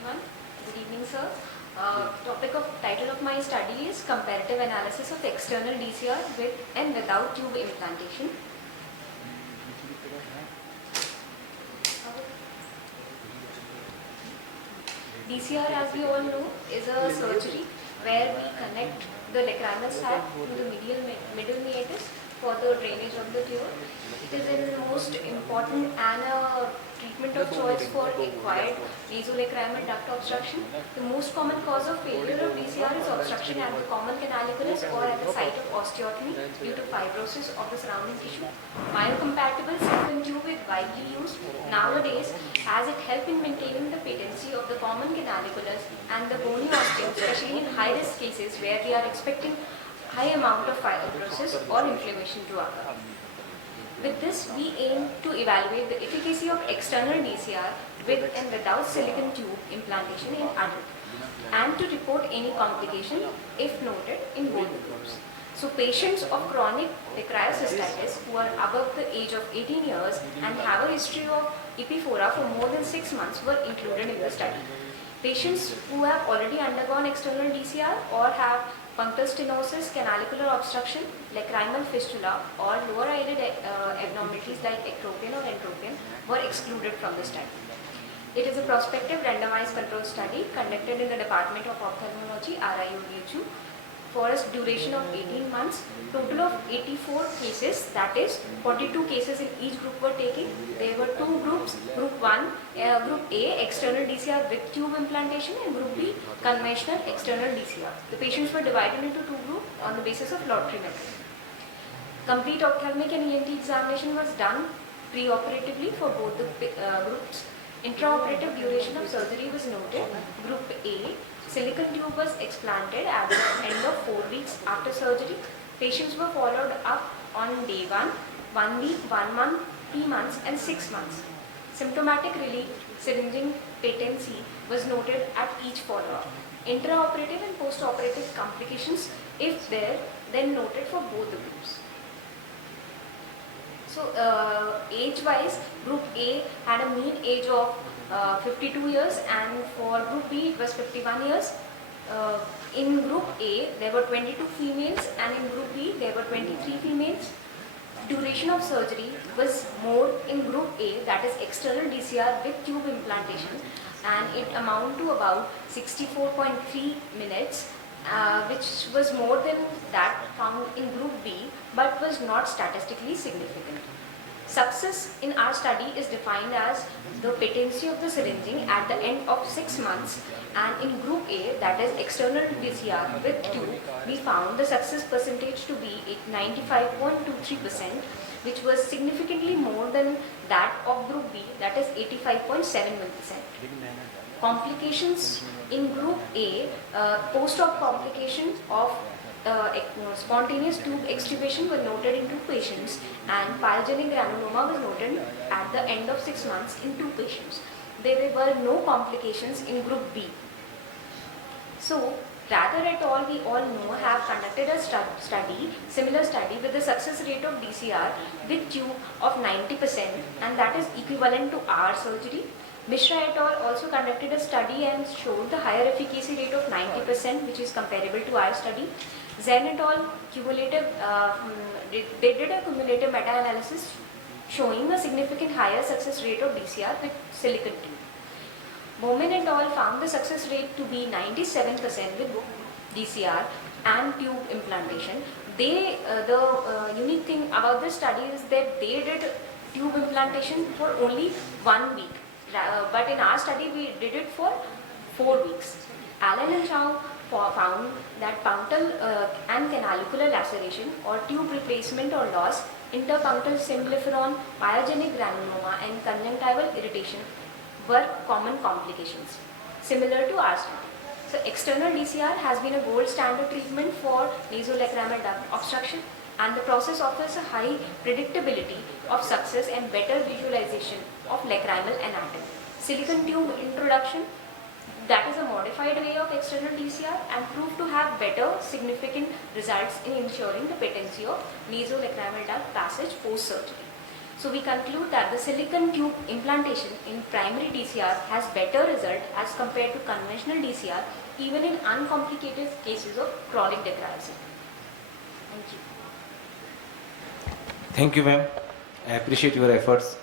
everyone. Good evening, sir. Title of my study is comparative analysis of external DCR with and without tube implantation. DCR, as we all know, is a surgery where we connect the lacrimal sac to the middle meatus for the drainage of the tube. It is the most important and a treatment of choice for acquired nasolacrimal duct obstruction. The most common cause of failure of DCR is obstruction at the common canaliculus or at the site of osteotomy due to fibrosis of the surrounding tissue. Biocompatible silicone tube is widely used nowadays as it helps in maintaining the patency of the common canaliculus and the bony osteum, especially in high-risk cases where we are expecting high amount of fibrosis or inflammation to occur. With this, we aim to evaluate the efficacy of external DCR with and without silicone tube implantation in adult and to report any complication if noted in both groups. So patients of chronic lecriocystitis who are above the age of 18 years and have a history of epiphora for more than 6 months were included in the study. Patients who have already undergone external DCR or have punctal stenosis, canalicular obstruction, lacrimal fistula or lower eyelid abnormalities like ectropion or entropion were excluded from the study. It is a prospective randomized control study conducted in the Department of Ophthalmology, AIOCMT3, for a duration of 18 months. Total of 84 cases, that is 42 cases in each group were taken. There were two groups, Group A, external DCR with tube implantation, and Group B, conventional external DCR. The patients were divided into two groups on the basis of lottery method. Complete ophthalmic and ENT examination was done pre-operatively for both the groups. Intraoperative duration of surgery was noted. Group A, silicone tube was explanted at the end of 4 weeks after surgery. Patients were followed up on day 1 week, 1 month, 3 months and 6 months. Symptomatic relief, syringing patency was noted at each follow-up. Intraoperative and post-operative complications, if there, then noted for both the groups. So age-wise, Group A had a mean age of 52 years and for Group B it was 51 years. In Group A there were 22 females and in Group B there were 23 females. Duration of surgery was more in Group A, that is external DCR with tube implantation, and it amounted to about 64.3 minutes, which was more than that found in Group B but was not statistically significant. Success in our study is defined as the patency of the syringing at the end of 6 months, and in Group A, that is external DCR with tube, we found the success percentage to be 95.23%, which was significantly more than that of Group B, that is 85.71%. Complications in Group A, post-op complications of spontaneous tube extubation were noted in 2 patients and pyogenic granuloma was noted at the end of 6 months in 2 patients. There were no complications in Group B. So, Rather et al. We all know have conducted a similar study with a success rate of DCR with tube of 90%, and that is equivalent to our surgery. Mishra et al. Also conducted a study and showed the higher efficacy rate of 90%, which is comparable to our study. Zen et al. They did a cumulative meta-analysis showing a significant higher success rate of DCR with silicone tube. Bowman et al. Found the success rate to be 97% with DCR and tube implantation. The unique thing about this study is that they did tube implantation for only 1 week, but in our study we did it for 4 weeks. Allen and Chow found that punctal and canalicular laceration or tube replacement or loss, interpunctal symblepharon, pyogenic granuloma and conjunctival irritation were common complications, similar to our study. So external DCR has been a gold standard treatment for nasolacrimal duct obstruction, and the process offers a high predictability of success and better visualization of lacrimal anatomy. Silicone tube introduction, that is a modified way of external DCR and proved to have better significant results in ensuring the patency of nasolacrimal duct passage post-surgery. So we conclude that the silicon tube implantation in primary DCR has better result as compared to conventional DCR even in uncomplicated cases of chronic decryosity. Thank you. Thank you, ma'am. I appreciate your efforts.